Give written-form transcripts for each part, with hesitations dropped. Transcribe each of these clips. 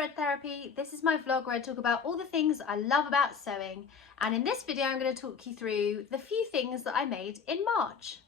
Thread Therapy. This is my vlog where I talk about all the things I love about sewing, and in this video I'm going to talk you through the few things that I made in March.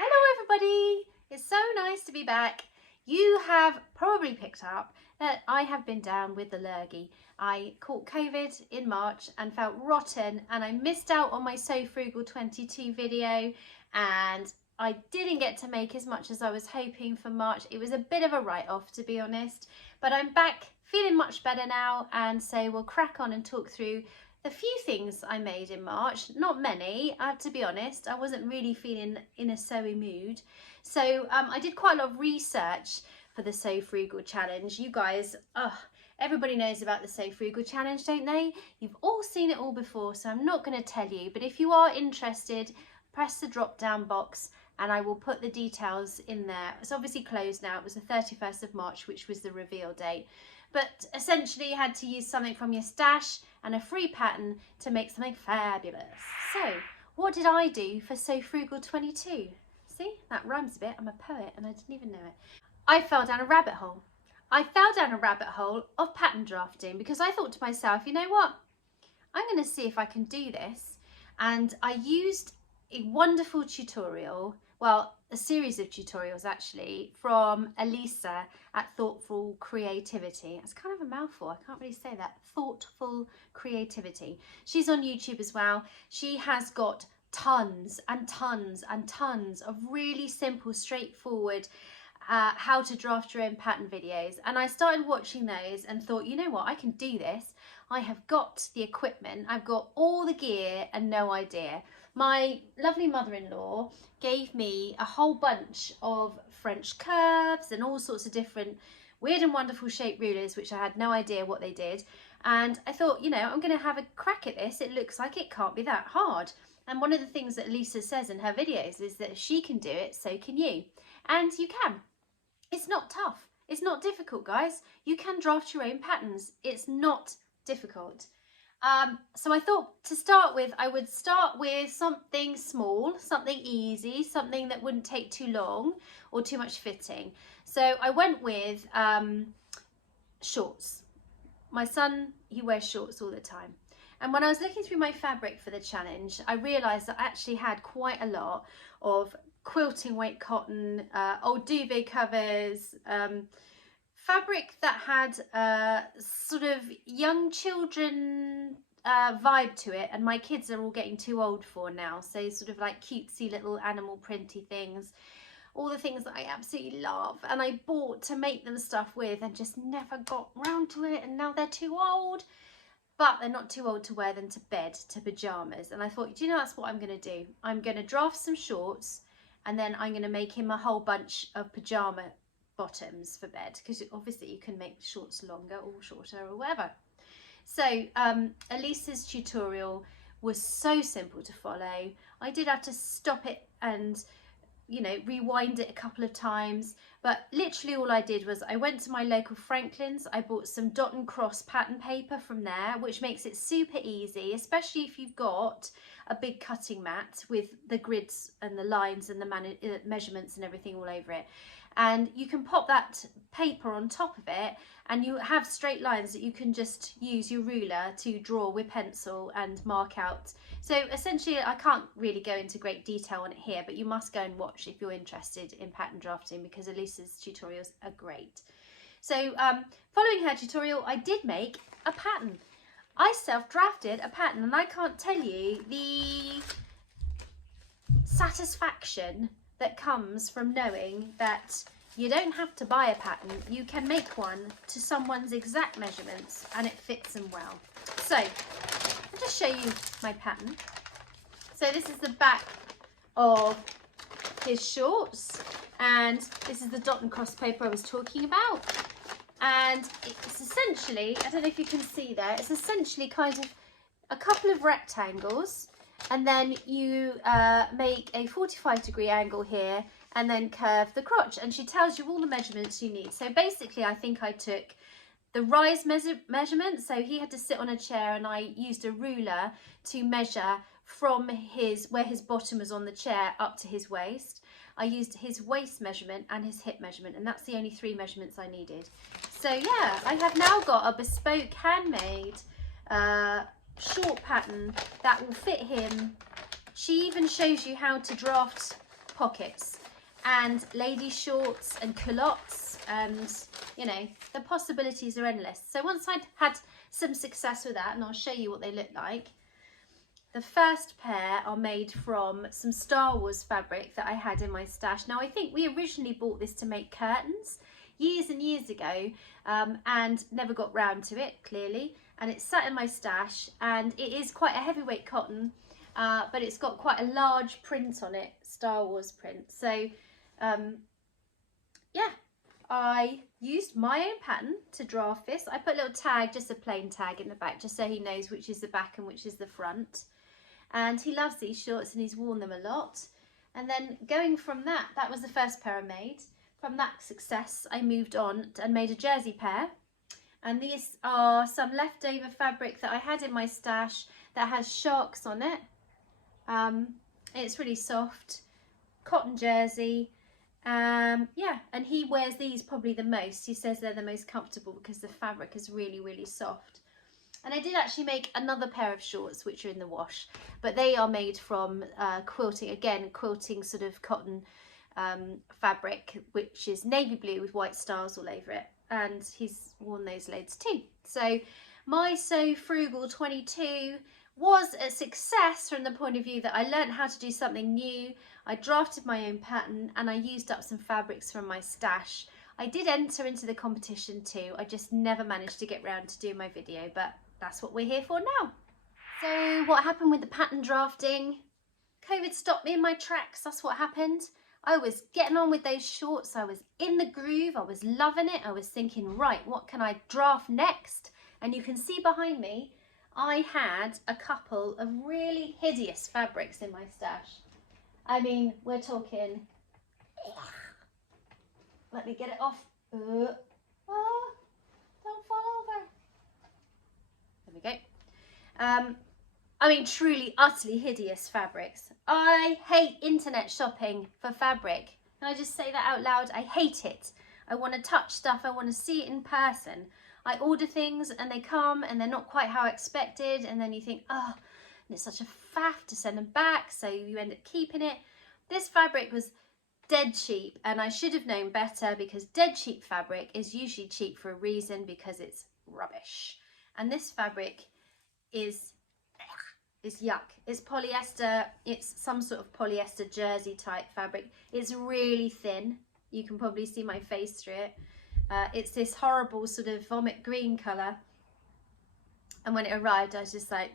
Hello everybody, it's so nice to be back. You have probably picked up that I have been down with the lurgy. I caught COVID in March and felt rotten, and I missed out on my Sew Frugal 22 video, and I didn't get to make as much as I was hoping for March. It was a bit of a write-off, to be honest, but I'm back feeling much better now, and so we'll crack on and talk through the few things I made in March. Not many, I have to be honest. I wasn't really feeling in a sewy mood. So I did quite a lot of research for the Sew Frugal challenge. You guys, everybody knows about the Sew Frugal challenge, don't they? You've all seen it all before, so I'm not going to tell you, but if you are interested, press the drop down box and I will put the details in there. It's obviously closed now. It was the 31st of March, which was the reveal date. But essentially you had to use something from your stash and a free pattern to make something fabulous. So what did I do for Sew Frugal 22? See, that rhymes a bit. I'm a poet and I didn't even know it. I fell down a rabbit hole. I fell down a rabbit hole of pattern drafting because I thought to myself, you know what? I'm going to see if I can do this. And I used a wonderful tutorial, well, a series of tutorials actually, from Alisa at Thoughtful Creativity. It's kind of a mouthful, I can't really say that. Thoughtful Creativity. She's on YouTube as well. She has got tons and tons and tons of really simple, straightforward how to draft your own pattern videos, and I started watching those and thought, you know what, I can do this. I have got the equipment, I've got all the gear and no idea. My lovely mother-in-law gave me a whole bunch of French curves and all sorts of different weird and wonderful shaped rulers, which I had no idea what they did, and I thought, you know, I'm going to have a crack at this. It looks like it can't be that hard. And one of the things that Lisa says in her videos is that if she can do it, so can you. And you can. It's not tough. It's not difficult, guys. You can draft your own patterns. It's not difficult. So I thought to start with, I would start with something small, something easy, something that wouldn't take too long or too much fitting. So I went with shorts. My son, he wears shorts all the time. And when I was looking through my fabric for the challenge, I realised that I actually had quite a lot of quilting weight cotton, old duvet covers, fabric that had sort of young children vibe to it, and my kids are all getting too old for now, so sort of like cutesy little animal printy things, all the things that I absolutely love and I bought to make them stuff with and just never got round to it, and now they're too old. But they're not too old to wear them to bed, to pyjamas. And I thought, do you know, that's what I'm going to do. I'm going to draft some shorts, and then I'm going to make him a whole bunch of pyjama bottoms for bed, because obviously you can make shorts longer or shorter or whatever. So Alisa's tutorial was so simple to follow. I did have to stop it and, you know, rewind it a couple of times, but literally all I did was I went to my local Franklin's. I bought some dot and cross pattern paper from there, which makes it super easy, especially if you've got a big cutting mat with the grids and the lines and the measurements and everything all over it. And you can pop that paper on top of it, and you have straight lines that you can just use your ruler to draw with pencil and mark out. So essentially, I can't really go into great detail on it here, but you must go and watch if you're interested in pattern drafting, because Alisa's tutorials are great. So following her tutorial, I did make a pattern. I self-drafted a pattern, and I can't tell you the satisfaction that comes from knowing that you don't have to buy a pattern. You can make one to someone's exact measurements and it fits them well. So I'll just show you my pattern. So this is the back of his shorts, and this is the dot and cross paper I was talking about. And it's essentially, I don't know if you can see there, it's essentially kind of a couple of rectangles, and then you make a 45-degree angle here and then curve the crotch, and she tells you all the measurements you need. So basically I think I took the rise measurement, so he had to sit on a chair and I used a ruler to measure from where his bottom was on the chair up to his waist. I used his waist measurement and his hip measurement, and that's the only 3 measurements I needed. So yeah, I have now got a bespoke handmade short pattern that will fit him. She even shows you how to draft pockets and lady shorts and culottes, and you know, the possibilities are endless. So once I'd had some success with that, and I'll show you what they look like. The first pair are made from some Star Wars fabric that I had in my stash. Now I think we originally bought this to make curtains years and years ago, and never got round to it, clearly, and it's sat in my stash, and it is quite a heavyweight cotton, but it's got quite a large print on it, Star Wars print. So yeah, I used my own pattern to draft this. I put a little tag, just a plain tag in the back, just so he knows which is the back and which is the front. And he loves these shorts and he's worn them a lot. And then going from that, that was the first pair I made. From that success, I moved on and made a jersey pair. And these are some leftover fabric that I had in my stash that has sharks on it. It's really soft, cotton jersey. Yeah, and he wears these probably the most. He says they're the most comfortable because the fabric is really, really soft. And I did actually make another pair of shorts which are in the wash, but they are made from quilting, again, quilting sort of cotton fabric, which is navy blue with white stars all over it, and he's worn those loads too. So my So Frugal 22 was a success from the point of view that I learned how to do something new. I drafted my own pattern and I used up some fabrics from my stash. I did enter into the competition too. I just never managed to get round to do my video, but that's what we're here for now. So what happened with the pattern drafting? COVID stopped me in my tracks. That's what happened. I was getting on with those shorts. I was in the groove. I was loving it. I was thinking, right, what can I draft next? And you can see behind me, I had a couple of really hideous fabrics in my stash. I mean, we're talking, let me get it off. Don't fall over. There we go. I mean, truly, utterly hideous fabrics. I hate internet shopping for fabric. Can I just say that out loud? I hate it. I want to touch stuff. I want to see it in person. I order things and they come and they're not quite how I expected, and then you think, oh, and it's such a faff to send them back, so you end up keeping it. This fabric was dead cheap, and I should have known better, because dead cheap fabric is usually cheap for a reason, because it's rubbish. And this fabric is yuck. It's polyester. It's some sort of polyester jersey type fabric. It's really thin. You can probably see my face through it. It's this horrible sort of vomit green colour, and when it arrived I was just like,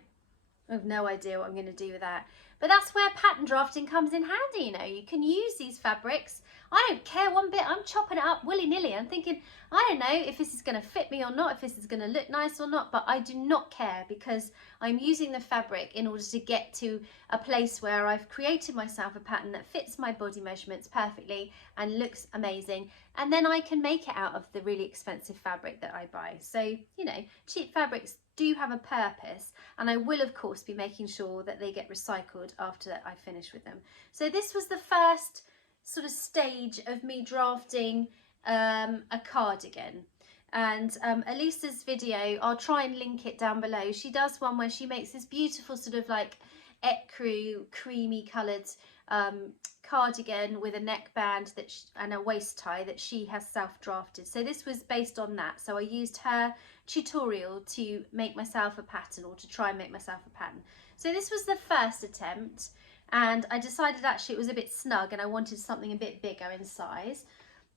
I have no idea what I'm going to do with that. But that's where pattern drafting comes in handy, you know. You can use these fabrics. I don't care one bit. I'm chopping it up willy-nilly. I'm thinking, I don't know if this is going to fit me or not, if this is going to look nice or not, but I do not care, because I'm using the fabric in order to get to a place where I've created myself a pattern that fits my body measurements perfectly and looks amazing, and then I can make it out of the really expensive fabric that I buy. So, you know, cheap fabrics do have a purpose, and I will of course be making sure that they get recycled after I finish with them. So this was the first sort of stage of me drafting a cardigan, and Alisa's video, I'll try and link it down below. She does one where she makes this beautiful sort of like ecru creamy coloured cardigan with a neckband and a waist tie that she has self-drafted. So this was based on that. So I used her tutorial to make myself a pattern, or to try and make myself a pattern. So this was the first attempt, and I decided actually it was a bit snug and I wanted something a bit bigger in size.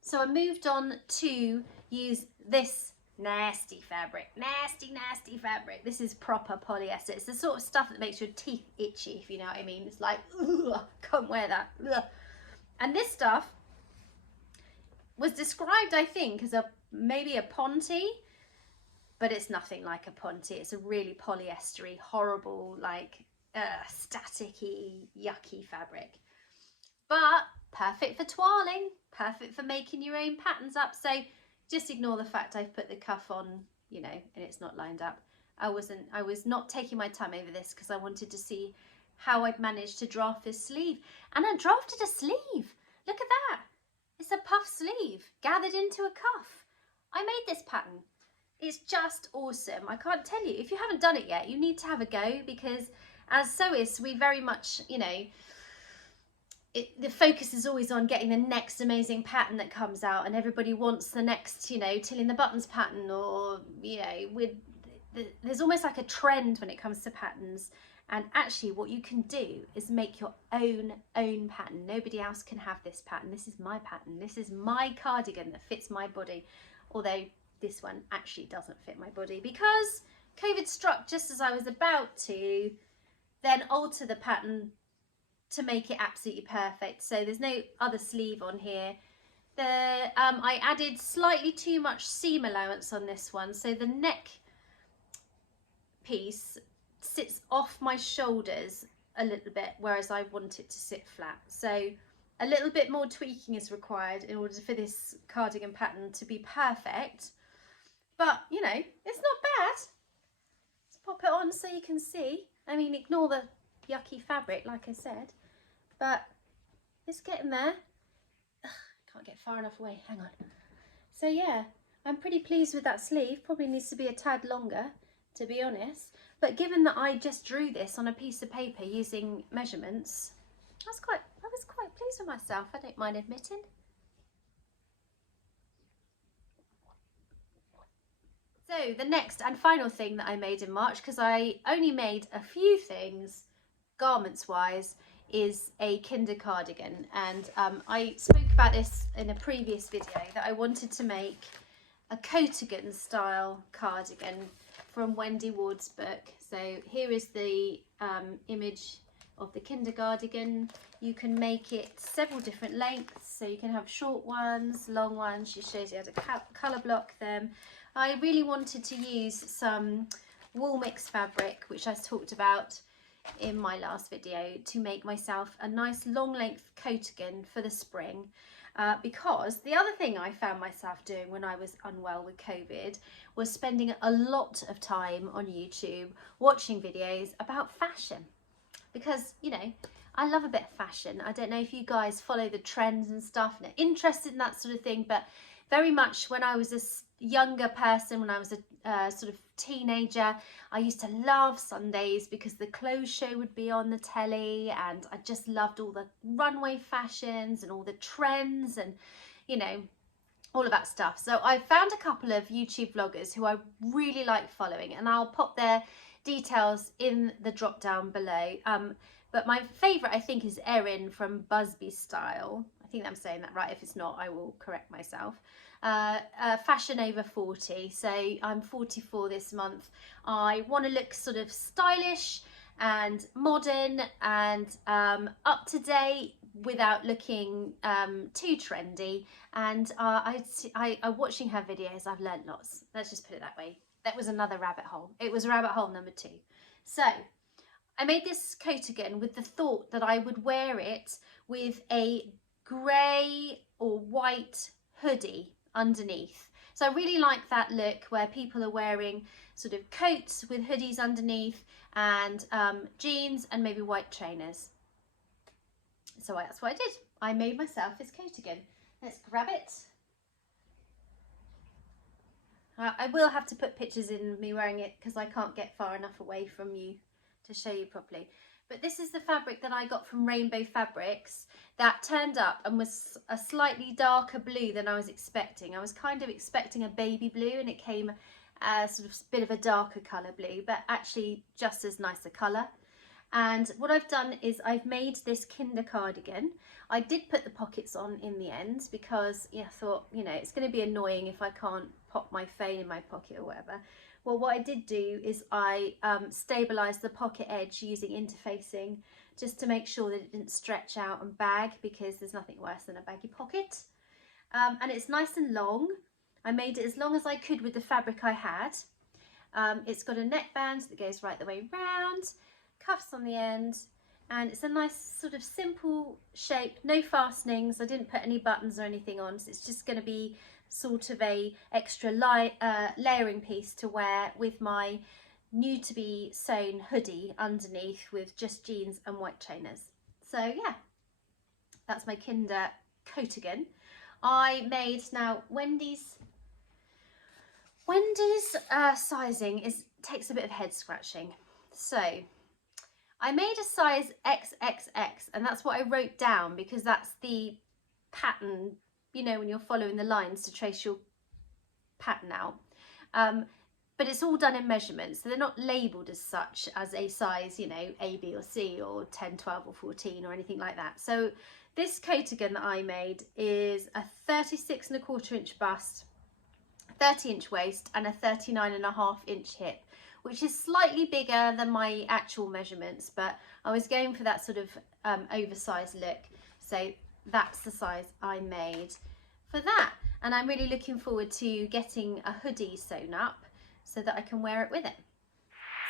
So I moved on to use this nasty fabric, nasty fabric. This is proper polyester. It's the sort of stuff that makes your teeth itchy, if you know what I mean. It's like, ugh, can't wear that. Ugh. And this stuff was described, I think, as maybe a ponte, but it's nothing like a ponte. It's a really polyestery, horrible, like staticky, yucky fabric. But perfect for toiling, perfect for making your own patterns up. So just ignore the fact I've put the cuff on, you know, and it's not lined up. I was not taking my time over this because I wanted to see how I'd managed to draft this sleeve. And I drafted a sleeve. Look at that. It's a puff sleeve gathered into a cuff. I made this pattern. It's just awesome. I can't tell you. If you haven't done it yet, you need to have a go, because as sewists, we very much, you know, the focus is always on getting the next amazing pattern that comes out, and everybody wants the next, you know, tilling the buttons pattern, or, you know, there's almost like a trend when it comes to patterns. And actually what you can do is make your own pattern. Nobody else can have this pattern. This is my pattern. This is my cardigan that fits my body. Although this one actually doesn't fit my body, because COVID struck just as I was about to then alter the pattern to make it absolutely perfect. So there's no other sleeve on here. I added slightly too much seam allowance on this one, so the neck piece sits off my shoulders a little bit, whereas I want it to sit flat. So a little bit more tweaking is required in order for this cardigan pattern to be perfect. But, you know, it's not bad. Let's pop it on so you can see. I mean, ignore the yucky fabric, like I said. But it's getting there. Ugh, can't get far enough away. Hang on. So, yeah, I'm pretty pleased with that sleeve. Probably needs to be a tad longer, to be honest. But given that I just drew this on a piece of paper using measurements, I was quite pleased with myself, I don't mind admitting. So the next and final thing that I made in March, because I only made a few things garments wise, is a Kinder cardigan. And I spoke about this in a previous video, that I wanted to make a coatigan style cardigan from Wendy Ward's book. So here is the image of the Kinder cardigan. You can make it several different lengths, so you can have short ones, long ones. She shows you how to colour block them. I really wanted to use some wool mix fabric, which I talked about in my last video, to make myself a nice long length coatigan for the spring. Because the other thing I found myself doing when I was unwell with COVID was spending a lot of time on YouTube watching videos about fashion. Because, you know, I love a bit of fashion. I don't know if you guys follow the trends and stuff and are interested in that sort of thing, but very much when I was a younger person, when I was a sort of teenager, I used to love Sundays because the clothes show would be on the telly, and I just loved all the runway fashions and all the trends and, you know, all of that stuff. So I found a couple of YouTube vloggers who I really like following, and I'll pop their details in the drop down below. But my favourite, I think, is Erin from Busby Style. I think I'm saying that right. If it's not, I will correct myself. Fashion over 40. So I'm 44 this month. I want to look sort of stylish and modern and up to date without looking too trendy. And watching her videos, I've learned lots. Let's just put it that way. That was another rabbit hole. It was rabbit hole number 2. So I made this coatigan with the thought that I would wear it with a grey or white hoodie underneath. So I really like that look where people are wearing sort of coats with hoodies underneath and jeans and maybe white trainers. So that's what I did. I made myself this coatigan. Let's grab it. I will have to put pictures in me wearing it because I can't get far enough away from you to show you properly. But this is the fabric that I got from Rainbow Fabrics that turned up and was a slightly darker blue than I was expecting. I was kind of expecting a baby blue, and it came a sort of bit of a darker colour blue, but actually just as nice a colour. And what I've done is I've made this Kinder cardigan. I did put the pockets on in the end because I thought, you know, it's going to be annoying if I can't pop my phone in my pocket or whatever. Well, what I did do is I stabilised the pocket edge using interfacing just to make sure that it didn't stretch out and bag, because there's nothing worse than a baggy pocket. And it's nice and long. I made it as long as I could with the fabric I had. It's got a neckband that goes right the way round, cuffs on the end, and it's a nice sort of simple shape, no fastenings. I didn't put any buttons or anything on, so it's just going to be sort of a extra layering piece to wear with my new to be sewn hoodie underneath with just jeans and white trainers. So yeah, that's my Kinder coatigan. I made now Wendy's Wendy's sizing takes a bit of head scratching. So I made a size XXX, and that's what I wrote down because that's the pattern, you know, when you're following the lines to trace your pattern out. But it's all done in measurements, so they're not labelled as such as a size, you know, A, B or C or 10, 12 or 14 or anything like that. So this cardigan that I made is a 36¼ inch bust, 30-inch waist and a 39.5-inch hip, which is slightly bigger than my actual measurements, but I was going for that sort of oversized look. So that's the size I made for that. And I'm really looking forward to getting a hoodie sewn up so that I can wear it with it.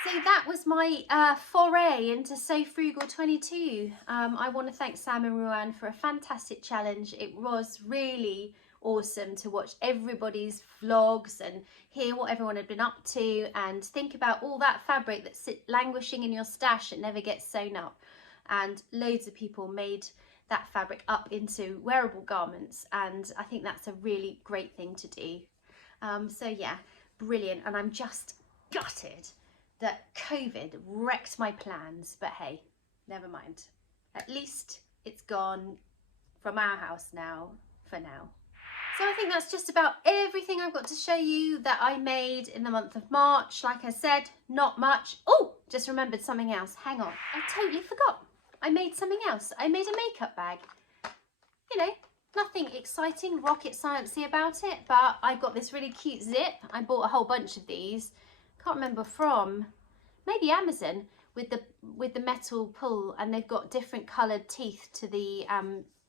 So that was my foray into Sew Frugal 22. I want to thank Sam and Ruan for a fantastic challenge. It was really awesome to watch everybody's vlogs and hear what everyone had been up to and think about all that fabric that's languishing in your stash and never gets sewn up. And loads of people made that fabric up into wearable garments, and I think that's a really great thing to do. So yeah, brilliant. And I'm just gutted that COVID wrecked my plans, but hey, never mind. At least it's gone from our house now, for now. So I think that's just about everything I've got to show you that I made in the month of March. Like I said, not much. Oh, just remembered something else. Hang on, I totally forgot. I made something else. I made a makeup bag. You know, nothing exciting, rocket sciencey about it, but I got this really cute zip. I bought a whole bunch of these. Can't remember from, maybe Amazon, with the metal pull, and they've got different coloured teeth to the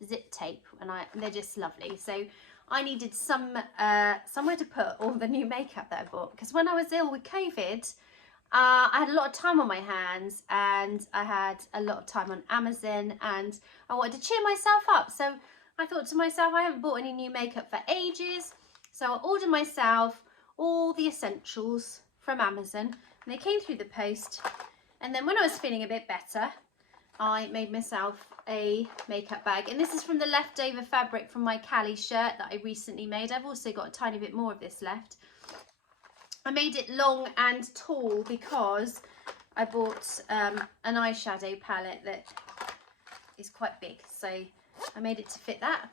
zip tape, and they're just lovely. So I needed somewhere to put all the new makeup that I bought, because when I was ill with COVID, I had a lot of time on my hands, and I had a lot of time on Amazon, and I wanted to cheer myself up. So I thought to myself, I haven't bought any new makeup for ages, so I ordered myself all the essentials from Amazon, and they came through the post. And then when I was feeling a bit better, I made myself a makeup bag, and this is from the leftover fabric from my Cali shirt that I recently made. I've also got a tiny bit more of this left. I made it long and tall because I bought an eyeshadow palette that is quite big, so I made it to fit that.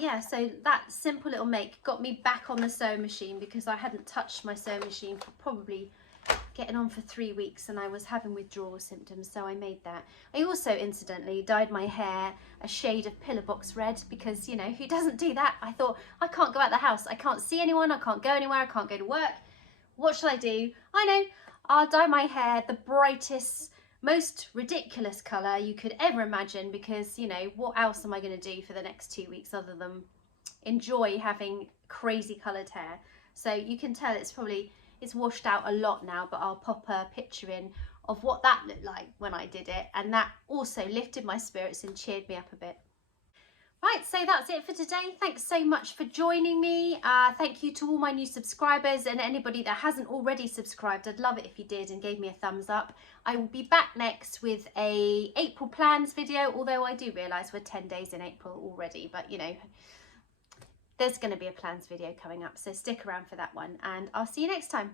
Yeah, so that simple little make got me back on the sewing machine, because I hadn't touched my sewing machine for probably getting on for 3 weeks, and I was having withdrawal symptoms, so I made that. I also incidentally dyed my hair a shade of pillar box red, because, you know, who doesn't do that? I thought, I can't go out the house, I can't see anyone, I can't go anywhere, I can't go to work. What shall I do? I know, I'll dye my hair the brightest, most ridiculous colour you could ever imagine, because, you know, what else am I going to do for the next 2 weeks other than enjoy having crazy coloured hair? So you can tell it's washed out a lot now, but I'll pop a picture in of what that looked like when I did it, and that also lifted my spirits and cheered me up a bit. Right, so that's it for today. Thanks so much for joining me. Thank you to all my new subscribers, and anybody that hasn't already subscribed. I'd love it if you did and gave me a thumbs up. I will be back next with a April plans video, although I do realise we're 10 days in April already, but you know, there's going to be a plans video coming up, so stick around for that one, and I'll see you next time.